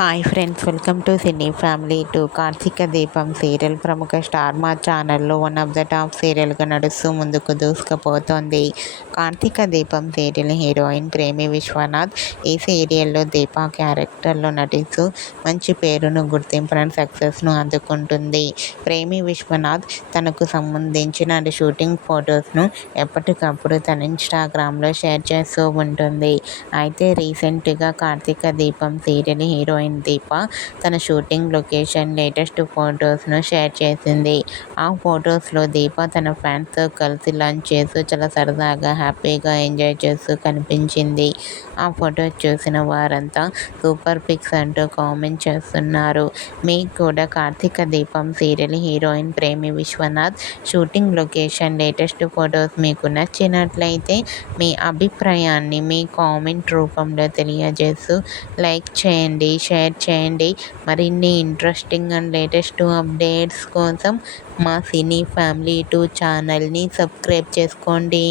Hi friends, welcome to cine family to Karthika Deepam serial ప్రముఖ star మా ఛానల్లో వన్ ఆఫ్ ద టాప్ సీరియల్గా నడుస్తూ ముందుకు దూసుకుపోతోంది. కార్తీక దీపం సీరియల్ హీరోయిన్ ప్రేమి విశ్వనాథ్ ఈ సీరియల్లో దీపా క్యారెక్టర్లో నటిస్తూ మంచి పేరును, గుర్తింపును, సక్సెస్ను అందుకుంటుంది. ప్రేమి విశ్వనాథ్ తనకు సంబంధించిన షూటింగ్ ఫొటోస్ను ఎప్పటికప్పుడు తన ఇన్స్టాగ్రామ్లో షేర్ చేస్తూ ఉంటుంది. అయితే రీసెంట్గా కార్తీక దీపం సీరియల్ హీరోయిన్ దీప తన షూటింగ్ లొకేషన్ లేటెస్ట్ ఫొటోస్ను షేర్ చేసింది. ఆ ఫొటోస్లో దీప తన ఫ్యాన్స్తో కలిసి లంచ్ చేస్తూ చాలా సరదాగా, హ్యాపీగా ఎంజాయ్ చేస్తూ కనిపించింది. ఆ ఫొటోస్ చూసిన వారంతా సూపర్ పిక్స్ అంటూ కామెంట్ చేస్తున్నారు. మీకు కూడా Karthika Deepam serial heroine Premi Vishwanath shooting location latest photos మీకు నచ్చినట్లయితే మీ అభిప్రాయాన్ని మీ కామెంట్ రూపంలో తెలియజేస్తూ లైక్ చేయండి, షేర్ చేయండి. మరిన్ని ఇంట్రెస్టింగ్ అండ్ లేటెస్ట్ అప్డేట్స్ కోసం మా సినీ ఫ్యామిలీ 2 ఛానల్ని సబ్స్క్రైబ్ చేసుకోండి.